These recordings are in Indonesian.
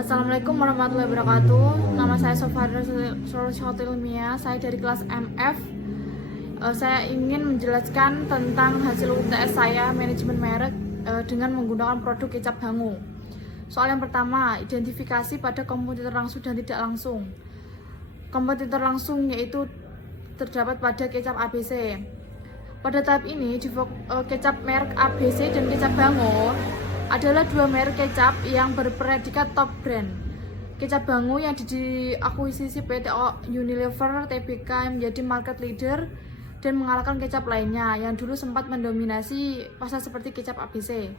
Assalamualaikum warahmatullahi wabarakatuh. Nama saya Sofadra Solusi Ilmiah. Saya dari kelas MF. Saya ingin menjelaskan tentang hasil UTS saya manajemen merek dengan menggunakan produk kecap Bango. Soal yang pertama, identifikasi pada kompetitor langsung dan tidak langsung. Kompetitor langsung yaitu terdapat pada kecap ABC. Pada tahap ini, kecap merek ABC dan kecap Bango adalah dua merek kecap yang berpredikat top brand. Kecap Bango yang diakuisisi PT Unilever Tbk yang menjadi market leader dan mengalahkan kecap lainnya yang dulu sempat mendominasi pasar seperti kecap ABC.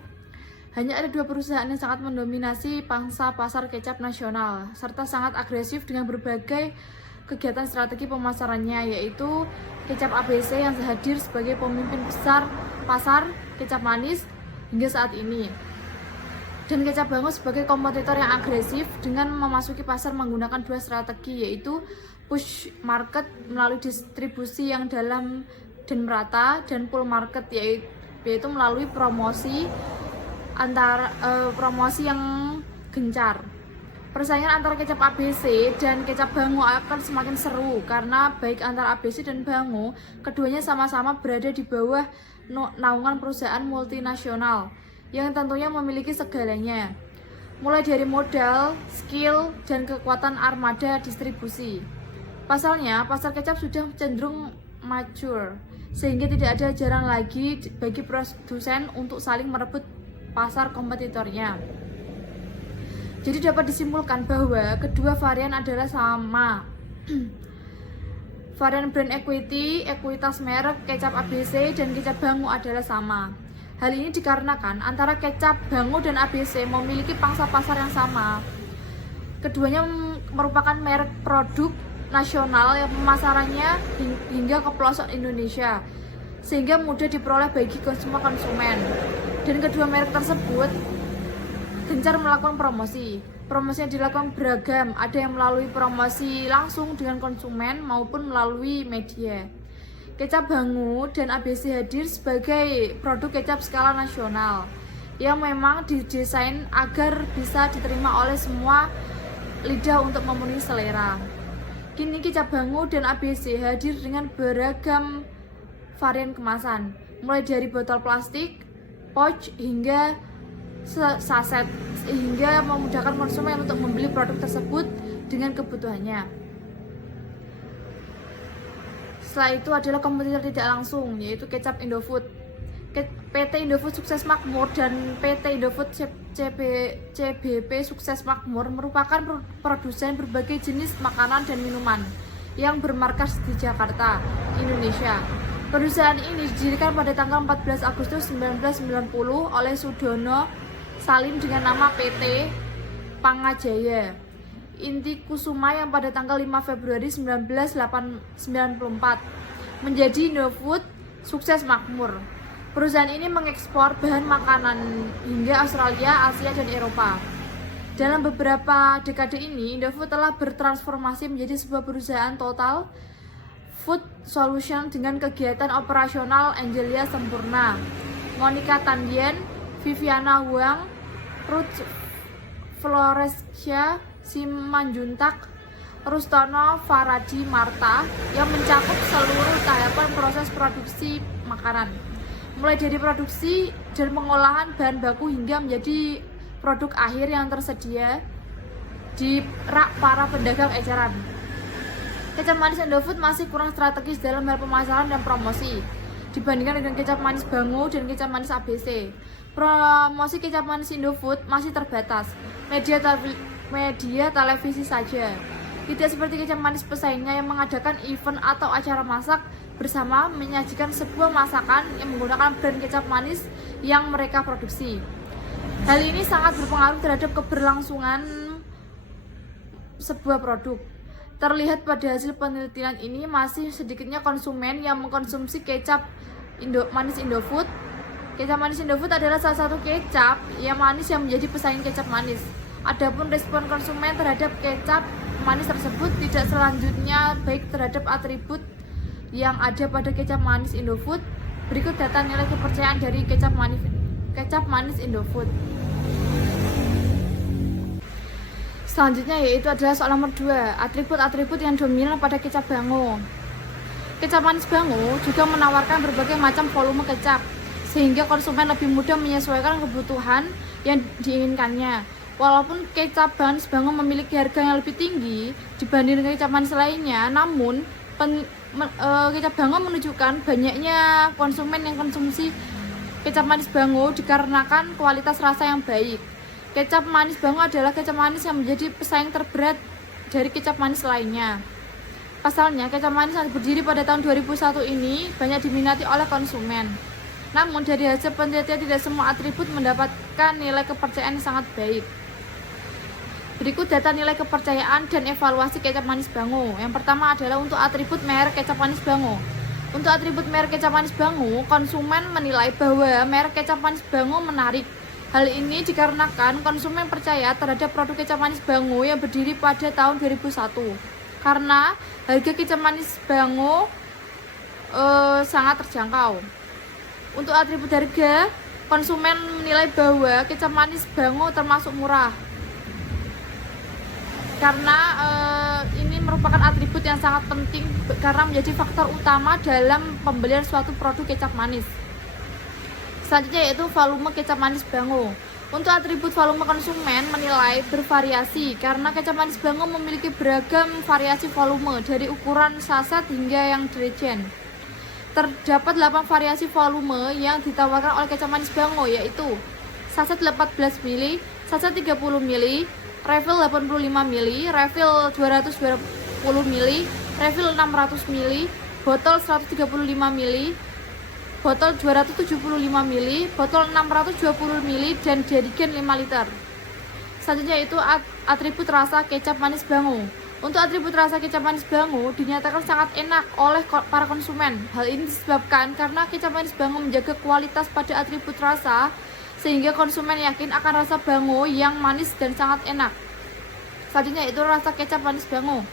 Hanya ada dua perusahaan yang sangat mendominasi pangsa pasar kecap nasional serta sangat agresif dengan berbagai kegiatan strategi pemasarannya, yaitu kecap ABC yang hadir sebagai pemimpin besar pasar kecap manis hingga saat ini, dan kecap Bango sebagai kompetitor yang agresif dengan memasuki pasar menggunakan dua strategi, yaitu push market melalui distribusi yang dalam dan merata, dan pull market yaitu melalui promosi promosi yang gencar. Persaingan antara kecap ABC dan kecap Bango akan semakin seru karena baik antara ABC dan Bango, keduanya sama-sama berada di bawah naungan perusahaan multinasional yang tentunya memiliki segalanya, mulai dari modal, skill, dan kekuatan armada distribusi. Pasalnya, pasar kecap sudah cenderung mature, sehingga tidak ada jalan lagi bagi produsen untuk saling merebut pasar kompetitornya. Jadi dapat disimpulkan bahwa kedua varian adalah sama. Varian brand equity, ekuitas merek kecap ABC dan kecap Bango adalah sama. Hal ini dikarenakan antara kecap Bango dan ABC memiliki pangsa pasar yang sama. Keduanya merupakan merek produk nasional yang pemasarannya hingga ke pelosok Indonesia, sehingga mudah diperoleh bagi semua konsumen. Dan kedua merek tersebut gencar melakukan promosi. Promosi yang dilakukan beragam, ada yang melalui promosi langsung dengan konsumen maupun melalui media. Kecap Bango dan ABC hadir sebagai produk kecap skala nasional yang memang didesain agar bisa diterima oleh semua lidah untuk memenuhi selera. Kini kecap Bango dan ABC hadir dengan beragam varian kemasan, mulai dari botol plastik, pouch, hingga saset, hingga memudahkan konsumen untuk membeli produk tersebut dengan kebutuhannya. Setelah itu adalah kompetitor tidak langsung, yaitu kecap Indofood. PT Indofood Sukses Makmur dan PT Indofood CBP Sukses Makmur merupakan produsen berbagai jenis makanan dan minuman yang bermarkas di Jakarta, Indonesia. Perusahaan ini didirikan pada tanggal 14 Agustus 1990 oleh Sudono Salim dengan nama PT Pangajaya Inti Kusuma yang pada tanggal 5 Februari 1994 menjadi Indofood Sukses Makmur. Perusahaan ini mengekspor bahan makanan hingga Australia, Asia, dan Eropa. Dalam beberapa dekade ini, Indofood telah bertransformasi menjadi sebuah perusahaan total food solution dengan kegiatan operasional Angelia Sempurna, Monica Tandian, Viviana Huang, Ruth Florescia Simanjuntak, Rustono Faradi Marta, yang mencakup seluruh tahapan proses produksi makanan, mulai dari produksi dan pengolahan bahan baku hingga menjadi produk akhir yang tersedia di rak para pedagang eceran. Kecap manis Indofood masih kurang strategis dalam hal pemasaran dan promosi dibandingkan dengan kecap manis Bango dan kecap manis ABC. Promosi kecap manis Indofood masih terbatas media televisi saja, tidak seperti kecap manis pesaingnya yang mengadakan event atau acara masak bersama menyajikan sebuah masakan yang menggunakan brand kecap manis yang mereka produksi. Hal ini sangat berpengaruh terhadap keberlangsungan sebuah produk. Terlihat pada hasil penelitian ini, masih sedikitnya konsumen yang mengkonsumsi kecap manis Indofood. Kecap manis Indofood adalah salah satu kecap yang manis yang menjadi pesaing kecap manis. Adapun respon konsumen terhadap kecap manis tersebut tidak selanjutnya baik terhadap atribut yang ada pada kecap manis Indofood. Berikut data nilai kepercayaan dari kecap manis Indofood. Selanjutnya yaitu adalah soal nomor 2, atribut-atribut yang dominan pada kecap bango. Kecap manis bango juga menawarkan berbagai macam volume kecap, sehingga konsumen lebih mudah menyesuaikan kebutuhan yang diinginkannya. Walaupun kecap manis bango memiliki harga yang lebih tinggi dibanding kecap manis lainnya, namun kecap bango menunjukkan banyaknya konsumen yang konsumsi kecap manis bango dikarenakan kualitas rasa yang baik. Kecap manis bango adalah kecap manis yang menjadi pesaing terberat dari kecap manis lainnya. Pasalnya, kecap manis yang berdiri pada tahun 2001 ini banyak diminati oleh konsumen. Namun, dari hasil penelitian tidak semua atribut mendapatkan nilai kepercayaan yang sangat baik. Berikut data nilai kepercayaan dan evaluasi kecap manis bango. Yang pertama adalah untuk atribut merek kecap manis bango. Untuk atribut merek kecap manis bango, konsumen menilai bahwa merek kecap manis bango menarik. Hal ini dikarenakan konsumen percaya terhadap produk kecap manis bango yang berdiri pada tahun 2001. Karena harga kecap manis bango sangat terjangkau. Untuk atribut harga, konsumen menilai bahwa kecap manis bango termasuk murah. Karena ini merupakan atribut yang sangat penting karena menjadi faktor utama dalam pembelian suatu produk kecap manis. Selanjutnya yaitu volume kecap manis bango. Untuk atribut volume, konsumen menilai bervariasi karena kecap manis bango memiliki beragam variasi volume dari ukuran saset hingga yang dirijen. Terdapat 8 variasi volume yang ditawarkan oleh kecap manis bango, yaitu saset 18 ml, saset 30 ml, refill 85 ml, refill 220 ml, refill 600 ml, botol 135 ml, botol 275 ml, botol 620 ml, dan jerigen 5 liter. Selanjutnya itu atribut rasa kecap manis bango. Untuk atribut rasa kecap manis bango dinyatakan sangat enak oleh para konsumen. Hal ini disebabkan karena kecap manis bango menjaga kualitas pada atribut rasa, sehingga konsumen yakin akan rasa bango yang manis dan sangat enak. Selanjutnya itu rasa kecap manis bango.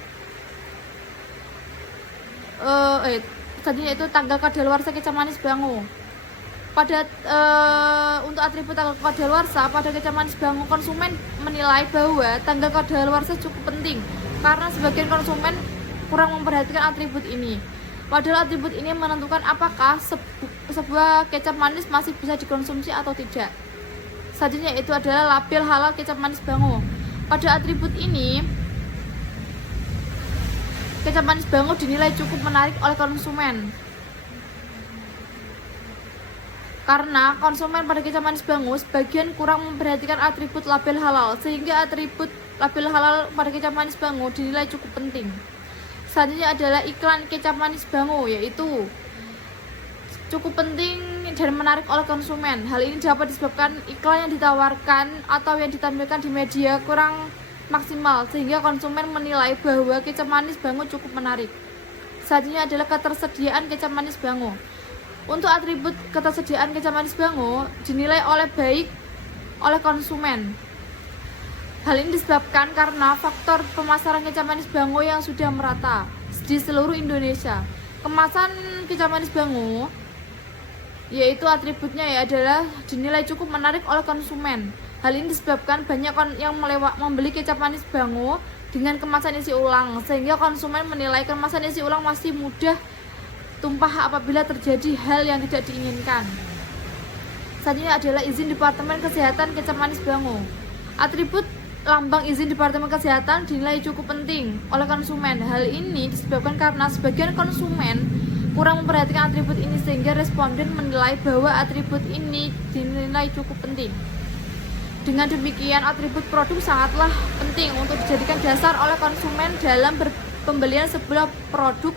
Selanjutnya itu tanggal kadaluarsa kecap manis bango. Untuk atribut tanggal kadaluarsa pada kecap manis bango, konsumen menilai bahwa tanggal kadaluarsa cukup penting karena sebagian konsumen kurang memperhatikan atribut ini. Padahal atribut ini menentukan apakah sebuah kecap manis masih bisa dikonsumsi atau tidak. Selanjutnya itu adalah label halal kecap manis bango. Pada atribut ini, kecap manis bango dinilai cukup menarik oleh konsumen. Karena konsumen pada kecap manis bango sebagian kurang memperhatikan atribut label halal, sehingga atribut label halal pada kecap manis bango dinilai cukup penting. Selanjutnya adalah iklan kecap manis bango, yaitu cukup penting dan menarik oleh konsumen. Hal ini dapat disebabkan iklan yang ditawarkan atau yang ditampilkan di media kurang maksimal, sehingga konsumen menilai bahwa kecap manis bango cukup menarik. Selanjutnya adalah ketersediaan kecap manis bango. Untuk atribut ketersediaan kecap manis bango dinilai baik oleh konsumen. Hal ini disebabkan karena faktor pemasaran kecap manis bango yang sudah merata di seluruh Indonesia. Kemasan kecap manis bango, yaitu atributnya adalah dinilai cukup menarik oleh konsumen. Hal ini disebabkan banyak yang membeli kecap manis bango dengan kemasan isi ulang, sehingga konsumen menilai kemasan isi ulang masih mudah tumpah apabila terjadi hal yang tidak diinginkan. Selanjutnya adalah izin Departemen Kesehatan kecap manis bango. Atribut lambang izin Departemen Kesehatan dinilai cukup penting oleh konsumen. Hal ini disebabkan karena sebagian konsumen kurang memperhatikan atribut ini, sehingga responden menilai bahwa atribut ini dinilai cukup penting. Dengan demikian, atribut produk sangatlah penting untuk dijadikan dasar oleh konsumen dalam pembelian sebuah produk,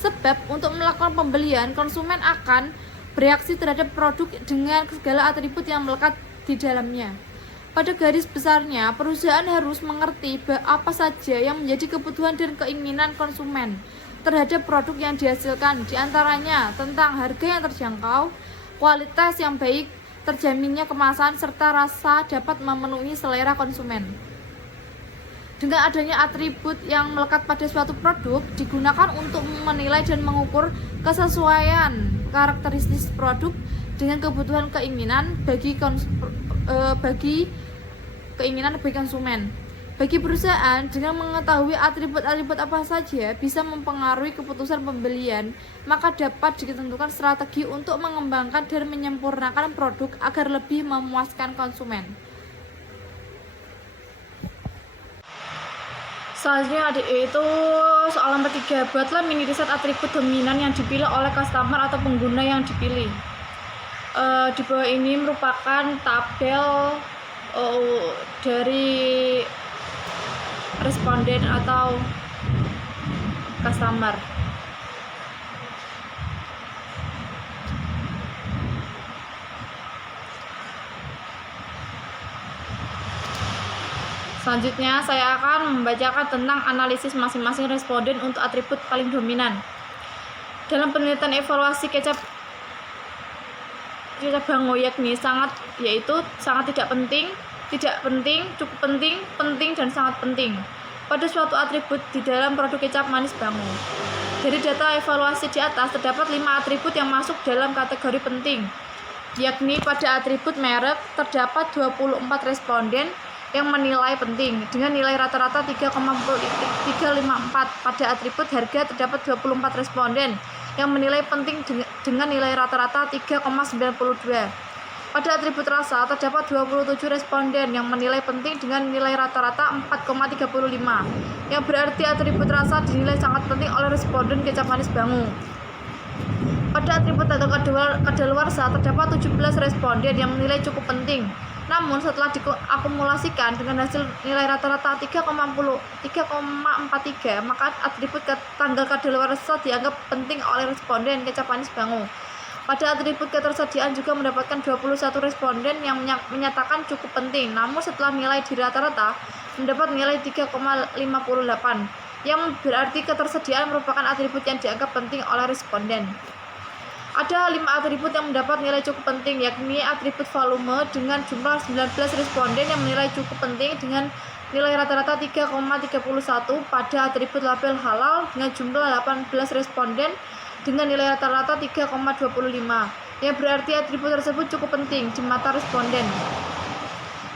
sebab untuk melakukan pembelian, konsumen akan bereaksi terhadap produk dengan segala atribut yang melekat di dalamnya. Pada garis besarnya, perusahaan harus mengerti apa saja yang menjadi kebutuhan dan keinginan konsumen terhadap produk yang dihasilkan, diantaranya tentang harga yang terjangkau, kualitas yang baik, terjaminnya kemasan, serta rasa dapat memenuhi selera konsumen. Dengan adanya atribut yang melekat pada suatu produk, digunakan untuk menilai dan mengukur kesesuaian karakteristik produk dengan kebutuhan keinginan bagi konsumen. Bagi perusahaan, dengan mengetahui atribut-atribut apa saja bisa mempengaruhi keputusan pembelian, maka dapat ditentukan strategi untuk mengembangkan dan menyempurnakan produk agar lebih memuaskan konsumen. Selanjutnya yaitu soal nomor 3. Buatlah mini riset atribut dominan yang dipilih oleh customer atau pengguna yang dipilih. Di bawah ini merupakan tabel dari responden atau customer. Selanjutnya saya akan membacakan tentang analisis masing-masing responden untuk atribut paling dominan. Dalam penelitian evaluasi kecap Bango yakni sangat tidak penting, cukup penting, penting, dan sangat penting pada suatu atribut di dalam produk kecap manis Bango. Dari data evaluasi di atas terdapat 5 atribut yang masuk dalam kategori penting, yakni pada atribut merek terdapat 24 responden yang menilai penting dengan nilai rata-rata 3,354. Pada atribut harga terdapat 24 responden yang menilai penting dengan nilai rata-rata 3,92. Pada atribut rasa terdapat 27 responden yang menilai penting dengan nilai rata-rata 4,35, yang berarti atribut rasa dinilai sangat penting oleh responden kecap manis Bango. Pada atribut data kadaluarsa terdapat 17 responden yang menilai cukup penting. Namun setelah diakumulasikan dengan hasil nilai rata-rata 3,43, maka atribut tanggal kadaluarsa dianggap penting oleh responden kecap manis Bango. Pada atribut ketersediaan juga mendapatkan 21 responden yang menyatakan cukup penting, namun setelah nilai di rata-rata mendapat nilai 3,58, yang berarti ketersediaan merupakan atribut yang dianggap penting oleh responden. Ada 5 atribut yang mendapat nilai cukup penting, yakni atribut volume dengan jumlah 19 responden yang menilai cukup penting dengan nilai rata-rata 3,31, pada atribut label halal dengan jumlah 18 responden dengan nilai rata-rata 3,25, yang berarti atribut tersebut cukup penting di mata responden.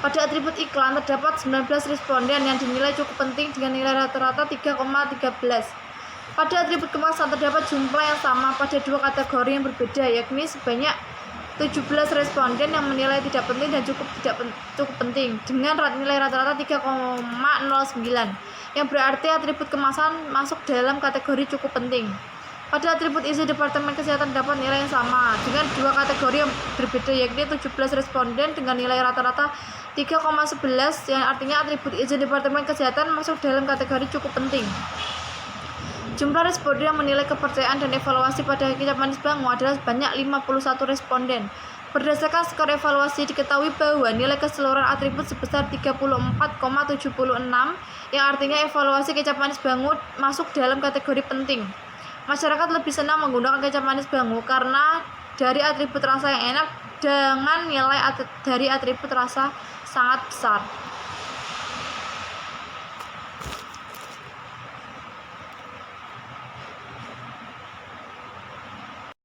Pada atribut iklan terdapat 19 responden yang dinilai cukup penting dengan nilai rata-rata 3,13. Pada atribut kemasan terdapat jumlah yang sama pada 2 kategori yang berbeda, yakni sebanyak 17 responden yang menilai tidak penting dan cukup penting dengan nilai rata-rata 3,09, yang berarti atribut kemasan masuk dalam kategori cukup penting. Pada atribut isi Departemen Kesehatan dapat nilai yang sama dengan 2 kategori yang berbeda, yakni 17 responden dengan nilai rata-rata 3,11, yang artinya atribut isi Departemen Kesehatan masuk dalam kategori cukup penting. Jumlah responden yang menilai kepercayaan dan evaluasi pada kecap manis Bango adalah sebanyak 51 responden. Berdasarkan skor evaluasi diketahui bahwa nilai keseluruhan atribut sebesar 34,76, yang artinya evaluasi kecap manis Bango masuk dalam kategori penting. Masyarakat lebih senang menggunakan kecap manis Bango karena dari atribut rasa yang enak dengan nilai dari atribut rasa sangat besar.